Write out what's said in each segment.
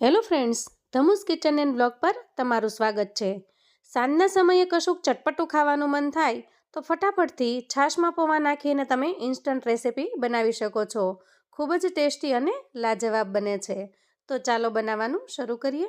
Hello friends, ધમુસ kitchen and blog પર તમારું સ્વાગત છે. સાંજના સમયે કશુંક ચટપટું ખાવાનું મન થાય, તો ફટાફટથી છાશમાં પૌવા નાખીને તમે ઇન્સ્ટન્ટ રેસીપી બનાવી શકો છો. ખૂબ જ ટેસ્ટી અને લાજવાબ બને છે. તો ચાલો બનાવવાનું શરૂ કરીએ.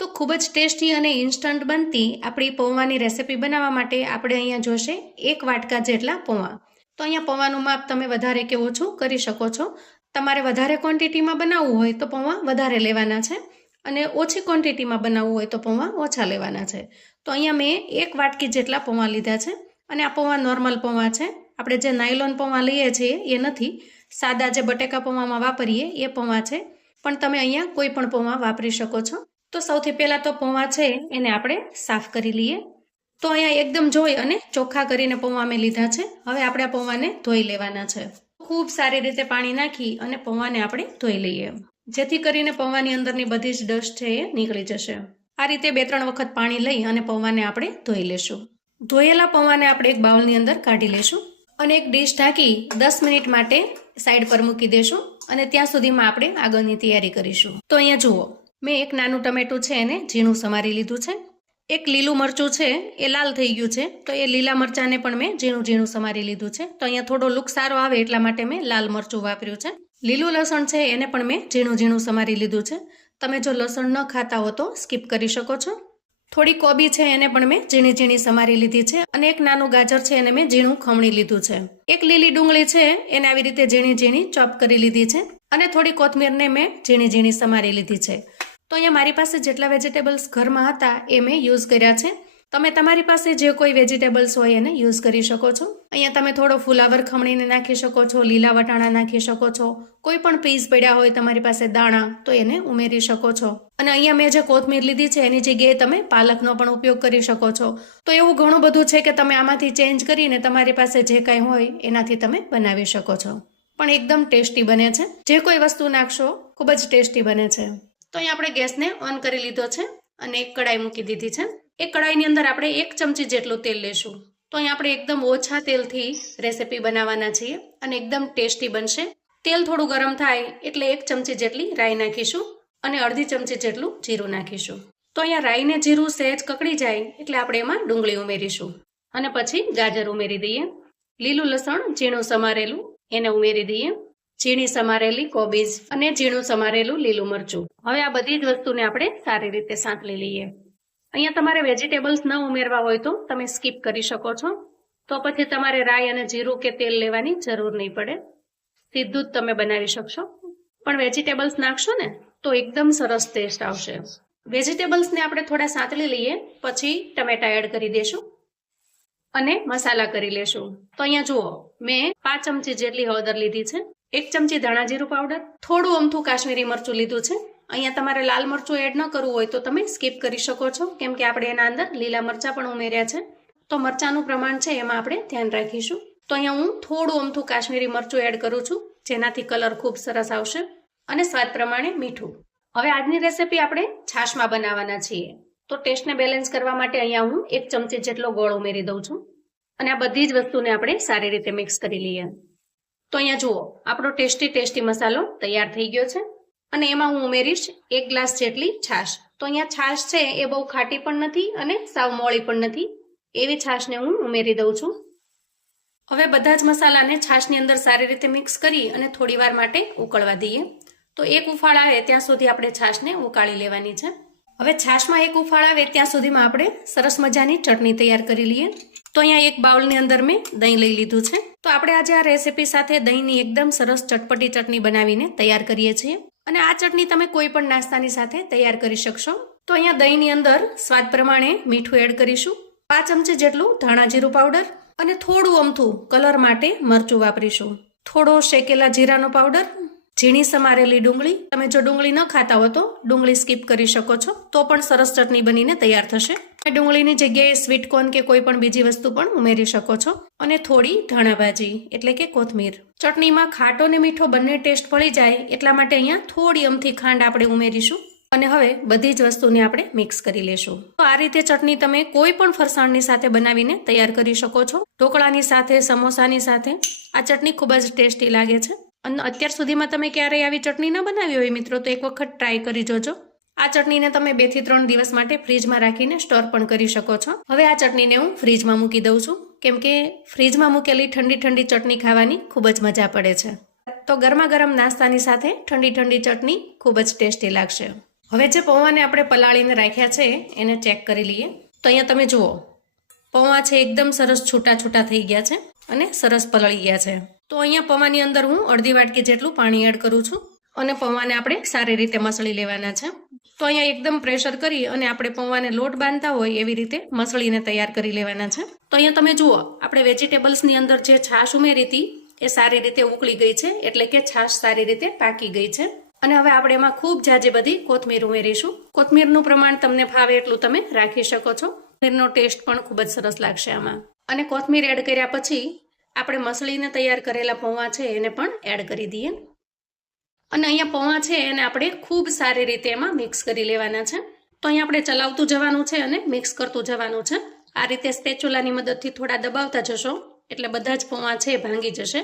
તો ખૂબ જ ટેસ્ટી અને ઇન્સ્ટન્ટ બનતી આપણી પૌવાની રેસિપી બનાવવા માટે આપણે અહીંયા જોશે એક વાટકા જેટલા પૌવા. તો અહીંયા પૌવાનું માપ તમે વધારે કે ઓછું કરી શકો છો. તમારે વધારે ક્વોન્ટિટીમાં બનાવવું હોય તો પૌવા વધારે લેવાના છે અને ઓછી ક્વોન્ટિટીમાં બનાવવું હોય તો પૌવા ઓછા લેવાના છે. તો અહીંયા મેં એક વાટકી જેટલા પૌવા લીધા છે અને આ પૌવા નોર્મલ પૌવા છે. આપણે જે નાયલોન પૌવા લઈએ છીએ એ નથી. સાદા જે બટેકા પૌવામાં વાપરીએ એ પૌવા છે. પણ તમે અહીંયા કોઈ પણ પૌવા વાપરી શકો છો. તો સૌથી પહેલાં તો પૌવા છે એને આપણે સાફ કરી લઈએ. તો અહીંયા એકદમ જોઈ અને ચોખ્ખા કરીને પૌવા મેં લીધા છે. હવે આપણે આ પૌવાને ધોઈ લેવાના છે. ખૂબ સારી રીતે પાણી નાખી અને પૌવાને આપણે ધોઈ લઈએ. જેથી કરીને પૌવાની અંદરની બધી જ ડસ્ટ છે એ નીકળી જશે. આ રીતે બે ત્રણ વખત પાણી લઈ અને પૌવાને આપણે ધોઈ લેશું. ધોયેલા પૌવાને આપણે એક બાઉલની અંદર કાઢી લેશું અને એક ડીશ ઢાંકી દસ મિનિટ માટે સાઈડ પર મૂકી દેશું અને ત્યાં સુધીમાં આપણે આગળની તૈયારી કરીશું. તો અહીંયા જુઓ, મેં એક નાનું ટમેટું છે એને ઝીણું સમારી લીધું છે. એક લીલું મરચું છે, એ લાલ થઈ ગયું છે, તો એ લીલા મરચાંને પણ મેં ઝીણું ઝીણું સમારી લીધું છે. તો અહીંયા થોડો લુક સારો આવે એટલા માટે મેં લાલ મરચું વાપર્યું છે. લીલું લસણ છે, એને પણ મેં ઝીણું ઝીણું સમારી લીધું છે. તમે જો લસણ ન ખાતા હો તો સ્કીપ કરી શકો છો. થોડી કોબી છે, એને પણ મેં ઝીણી ઝીણી સમારી લીધી છે અને એક નાનું ગાજર છે, એને મેં ઝીણું ખમણી લીધું છે. એક લીલી ડુંગળી છે, એને આવી રીતે ઝીણી ઝીણી ચોપ કરી લીધી છે અને થોડી કોથમીરને મેં ઝીણી ઝીણી સમારી લીધી છે. તો અહીંયા મારી પાસે જેટલા વેજીટેબલ્સ ઘરમાં હતા એ મેં યુઝ કર્યા છે. તમે તમારી પાસે જે કોઈ વેજીટેબલ્સ હોય એને યુઝ કરી શકો છો. અહીંયા તમે થોડો ફુલાવર ખમણીને નાખી શકો છો, લીલા વટાણા નાખી શકો છો. કોઈ પણ પીસ પડ્યા હોય તમારી પાસે દાણા, તો એને ઉમેરી શકો છો. અને અહીંયા મેં જે કોથમીર લીધી છે, એની જગ્યાએ તમે પાલકનો પણ ઉપયોગ કરી શકો છો. તો એવું ઘણું બધું છે કે તમે આમાંથી ચેન્જ કરીને તમારી પાસે જે કાંઈ હોય એનાથી તમે બનાવી શકો છો. પણ એકદમ ટેસ્ટી બને છે. જે કોઈ વસ્તુ નાખશો, ખૂબ જ ટેસ્ટી બને છે. તો અહીંયા આપણે ગેસને ઓન કરી લીધો છે અને એક કડાઈ મૂકી દીધી છે. એ કડાઈની અંદર આપણે એક ચમચી જેટલું તેલ લેશું. તો અહીં આપણે એકદમ ઓછા તેલથી રેસિપી બનાવવાના છીએ અને એકદમ ટેસ્ટી બનશે. તેલ થોડું ગરમ થાય એટલે એક ચમચી જેટલી રાઈ નાખીશું અને અડધી ચમચી જેટલું જીરું નાખીશું. તો અહીંયા રાઈને જીરું સહેજ કકડી જાય એટલે આપણે એમાં ડુંગળી ઉમેરીશું. અને પછી ગાજર ઉમેરી દઈએ. લીલું લસણ ઝીણું સમારેલું, એને ઉમેરી દઈએ. ઝીણી સમારેલી કોબીજ અને ઝીણું સમારેલું લીલું મરચું. હવે આ બધી જ વસ્તુને આપણે સારી રીતે સાંકળી લઈએ. અહીંયા તમારે વેજીટેબલ્સ ન ઉમેરવા હોય તો તમે સ્કીપ કરી શકો છો. તો પછી તમારે રાઈ અને જીરું કે તેલ લેવાની જરૂર નહીં પડે. સીધું જ તમે બનાવી શકશો. પણ વેજીટેબલ્સ નાખશો ને તો એકદમ સરસ ટેસ્ટ આવશે. વેજીટેબલ્સને આપણે થોડા સાંતળી લઈએ, પછી ટમેટા એડ કરી દેશું અને મસાલા કરી લેશું. તો અહીંયા જુઓ, મેં પાંચ ચમચી જેટલી હળદર લીધી છે. એક ચમચી ધાણા જીરું પાવડર થોડું અમથું કાશ્મીરી મરચું લીધું છે. અહીંયા તમારે લાલ મરચું એડ ન કરવું હોય તો તમે સ્કીપ કરી શકો છો. કેમ કે આપણે એના અંદર લીલા મરચાં પણ ઉમેર્યા છે. તો મરચાંનું પ્રમાણ છે એમાં આપણે ધ્યાન રાખીશું. તો અહીંયા હું થોડું અમથું કાશ્મીરી મરચું એડ કરું છું, જેનાથી કલર ખૂબ સરસ આવશે અને સ્વાદ પ્રમાણે મીઠું. હવે આજની રેસિપી આપણે છાશમાં બનાવવાના છીએ. તો ટેસ્ટને બેલેન્સ કરવા માટે અહીંયા હું એક ચમચી જેટલો ગોળ ઉમેરી દઉં છું. અને આ બધી જ વસ્તુને આપણે સારી રીતે મિક્સ કરી લઈએ. તો અહીંયા જુઓ, આપણો ટેસ્ટી ટેસ્ટી મસાલો તૈયાર થઈ ગયો છે અને એમાં હું ઉમેરીશ એક ગ્લાસ જેટલી છાશ. તો અહીંયા છાશ છે એ બહુ ખાટી પણ નથી અને સાવ મોળી પણ નથી. એવી છાશને હું ઉમેરી દઉં છું. હવે બધા જ મસાલાને છાશની અંદર સારી રીતે મિક્સ કરી અને થોડી વાર માટે ઉકળવા દઈએ. તો એક ઉફાળ આવે ત્યાં સુધી આપણે છાશને ઉકાળી લેવાની છે. હવે છાશમાં એક ઉફાળ આવે ત્યાં સુધીમાં આપણે સરસ મજાની ચટણી તૈયાર કરી લઈએ. તો અહીંયા એક બાઉલની અંદર મેં દહીં લઈ લીધું છે. તો આપણે આજે આ રેસિપી સાથે દહીંની એકદમ સરસ ચટપટી ચટણી બનાવીને તૈયાર કરીએ છીએ. અને આ ચટણી તમે કોઈ પણ નાસ્તાની સાથે તૈયાર કરી શકશો. તો અહીંયા દહીંની અંદર સ્વાદ પ્રમાણે મીઠું એડ કરીશું. પાંચ ચમચી જેટલું ધાણા જીરું પાવડર અને થોડું અમથું કલર માટે મરચું વાપરીશું. થોડો શેકેલા જીરાનો પાવડર ઝીણી સમારેલી ડુંગળી. તમે જો ડુંગળી ન ખાતા હો તો ડુંગળી સ્કીપ કરી શકો છો. તો પણ સરસ ચટણી બનીને તૈયાર થશે. ડુંગળીની જગ્યાએ સ્વીટ કોર્ન કે કોઈ પણ બીજી વસ્તુ પણ ઉમેરી શકો છો. અને થોડી ધાણા ભાજી એટલે કે કોથમીર. ચટણીમાં ખાટો ને મીઠો બંને ટેસ્ટ પડી જાય, એટલા માટે અહીંયા થોડી અમથી ખાંડ આપણે ઉમેરીશું. અને હવે બધી જ વસ્તુને આપણે મિક્સ કરી લેશું. તો આ રીતે ચટણી તમે કોઈ પણ ફરસાણની સાથે બનાવીને તૈયાર કરી શકો છો. ઢોકળાની સાથે, સમોસાની સાથે. આ ચટણી ખૂબ જ ટેસ્ટી લાગે છે. અને અત્યાર સુધીમાં તમે ક્યારેય આવી ચટણી ન બનાવી હોય મિત્રો, તો એક વખત ટ્રાય કરી જોજો. આ ચટણીને તમે બેથી ત્રણ દિવસ માટે ફ્રીજમાં રાખીને સ્ટોર પણ કરી શકો છો. હવે આ ચટણીને હું ફ્રીજમાં મૂકી દઉં છું. કેમ કે ફ્રીજમાં મૂકેલી ઠંડી ઠંડી ચટણી ખાવાની ખૂબ જ મજા પડે છે. તો ગરમા ગરમ નાસ્તાની સાથે ઠંડી ઠંડી ચટણી ખૂબ જ ટેસ્ટી લાગશે. હવે જે પૌવાને આપણે પલાળીને રાખ્યા છે, એને ચેક કરી લઈએ. તો અહીંયા તમે જુઓ. પૌવા છે, એકદમ સરસ છૂટા છૂટા થઈ ગયા છે અને સરસ પલળી ગયા છે. તો અહીંયા પૌવાની અંદર હું અડધી વાટકી જેટલું પાણી એડ કરું છું અને પૌવાને આપણે સારી રીતે મસળી લેવાના છે. તો અહીંયા એકદમ પ્રેશર કરી અને આપણે પૌવાને લોટ બાંધતા હોય એવી રીતે મસળીને તૈયાર કરી લેવાના છે. તો અહીંયા તમે જુઓ, આપણે વેજીટેબલ્સની અંદર જે છાશ ઉમેરી હતી એ સારી રીતે ઉકળી ગઈ છે, એટલે કે છાશ સારી રીતે પાકી ગઈ છે. અને હવે આપણે એમાં ખૂબ જાજે બધી કોથમીર ઉમેરીશું. કોથમીરનું પ્રમાણ તમને ફાવે એટલું તમે રાખી શકો છો. કોથમીરનો ટેસ્ટ પણ ખૂબ જ સરસ લાગશે આમાં. અને કોથમીર એડ કર્યા પછી આપણે મસળીને તૈયાર કરેલા પૌવા છે એને પણ એડ કરી દઈએ. અને અહીંયા પૌવા છે એને આપણે ખૂબ સારી રીતે એમાં મિક્સ કરી લેવાના છે. તો અહીંયા આપણે ચલાવતું જવાનું છે અને મિક્સ કરતું જવાનું છે. આ રીતે સ્પેચ્યુલાની મદદથી થોડા દબાવતા જશો એટલે બધા જ પૌવા છે ભાંગી જશે.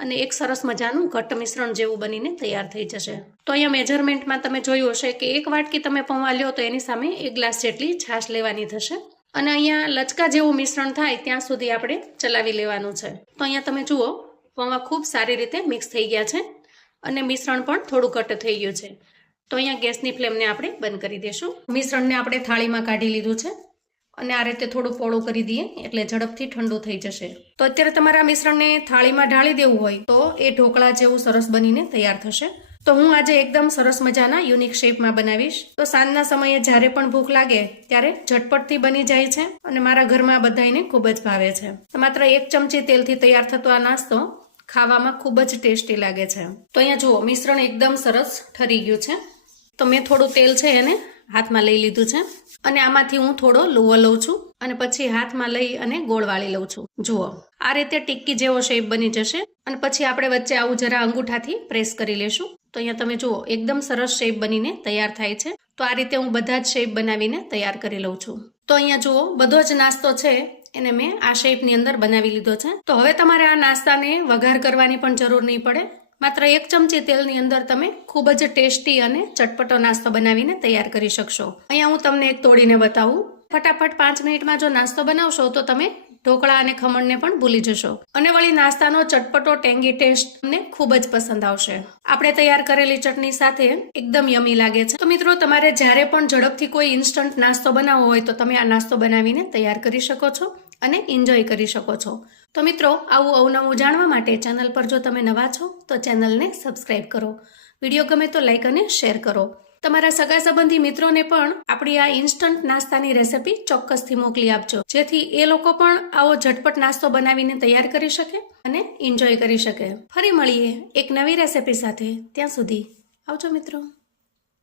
અને એક સરસ મજાનું ઘટ્ટ મિશ્રણ જેવું બનીને તૈયાર થઈ જશે. તો અહીંયા મેજરમેન્ટમાં તમે જોયું હશે કે એક વાટકી તમે પૌવા લ્યો તો એની સામે એક ગ્લાસ જેટલી છાશ લેવાની થશે. અને અહીંયા લચકા જેવું મિશ્રણ થાય ત્યાં સુધી આપણે ચલાવી લેવાનું છે. તો અહીંયા તમે જુઓ પૌવા ખૂબ સારી રીતે મિક્સ થઈ ગયા છે અને મિશ્રણ પણ થોડું ઘટ થઈ ગયું છે. તો અહીંયા ગેસની ફ્લેમને આપણે બંધ કરી દઈશું મિશ્રણને આપણે થાળીમાં કાઢી લીધું છે અને આ રીતે થોડું પોળું કરી દઈએ એટલે ઝડપથી ઠંડુ થઈ જશે. તો અત્યારે તમારા મિશ્રણને થાળીમાં ઢાળી દેવું હોય તો એ ઢોકળા જેવું સરસ બનીને તૈયાર થશે. તો હું આજે એકદમ સરસ મજાના યુનિક શેપમાં બનાવીશ. તો સાંજના સમયે જ્યારે પણ ભૂખ લાગે ત્યારે ઝટપટથી બની જાય છે અને મારા ઘરમાં બધાને ખૂબ જ ભાવે છે. તો માત્ર એક ચમચી તેલથી તૈયાર થતો આ નાસ્તો ખાવામાં ખૂબ જ ટેસ્ટી લાગે છે. તો અહીંયા જુઓ, મિશ્રણ એકદમ સરસ ઠરી ગયું છે. તો મેં થોડું તેલ છે એને હાથમાં લઈ લીધું છે અને આમાંથી હું થોડો લુવો લઉં છું અને પછી હાથમાં લઈ અને ગોળ વાળી લઉં છું. જુઓ, આ રીતે ટિક્કી જેવો શેપ બની જશે અને પછી આપણે વચ્ચે આવું જરા અંગૂઠાથી પ્રેસ કરી લેશું. તો અહીંયા તમે જુઓ, એકદમ સરસ શેપ બનીને તૈયાર થાય છે. તો આ રીતે હું બધા જ શેપ બનાવીને તૈયાર કરી લઉં છું. તો અહીંયા જુઓ, બધો જ નાસ્તો છે, એને મેં આ શેપની અંદર બનાવી લીધો છે. તો હવે તમારે આ નાસ્તાને વઘાર કરવાની પણ જરૂર નહીં પડે. માત્ર એક ચમચી તેલની અંદર તમે ખૂબ જ ટેસ્ટી અને ચટપટો નાસ્તો બનાવીને તૈયાર કરી શકશો. અહીંયા હું તમને એક તોડીને બતાવું. ફટાફટ પાંચ મિનિટમાં જો નાસ્તો બનાવશો તો તમે ઢોકળા અને ખમણને પણ ભૂલી જશો. અને વળી નાસ્તાનો ચટપટો, ટેંગી ટેસ્ટ તમને ખૂબ જ પસંદ આવશે. આપણે તૈયાર કરેલી ચટણી સાથે એકદમ યમી લાગે છે. તો મિત્રો, તમારે જ્યારે પણ ઝડપથી કોઈ ઇન્સ્ટન્ટ નાસ્તો બનાવવો હોય તો તમે આ નાસ્તો બનાવીને તૈયાર કરી શકો છો અને એન્જોય કરી શકો છો. તો મિત્રો, આવું અવનવું જાણવા માટે ચેનલ પર જો તમે નવા છો, તો ચેનલને સબસ્ક્રાઇબ કરો. વીડિયો ગમે તો લાઈક અને શેર કરો. તમારા સગા સંબંધી મિત્રોને પણ આપણી આ ઇન્સ્ટન્ટ નાસ્તાની રેસિપી ચોક્કસથી મોકલી આપજો. જેથી એ લોકો પણ આવો ઝટપટ નાસ્તો બનાવીને તૈયાર કરી શકે અને એન્જોય કરી શકે. ફરી મળીએ એક નવી રેસિપી સાથે. ત્યાં સુધી આવજો મિત્રો.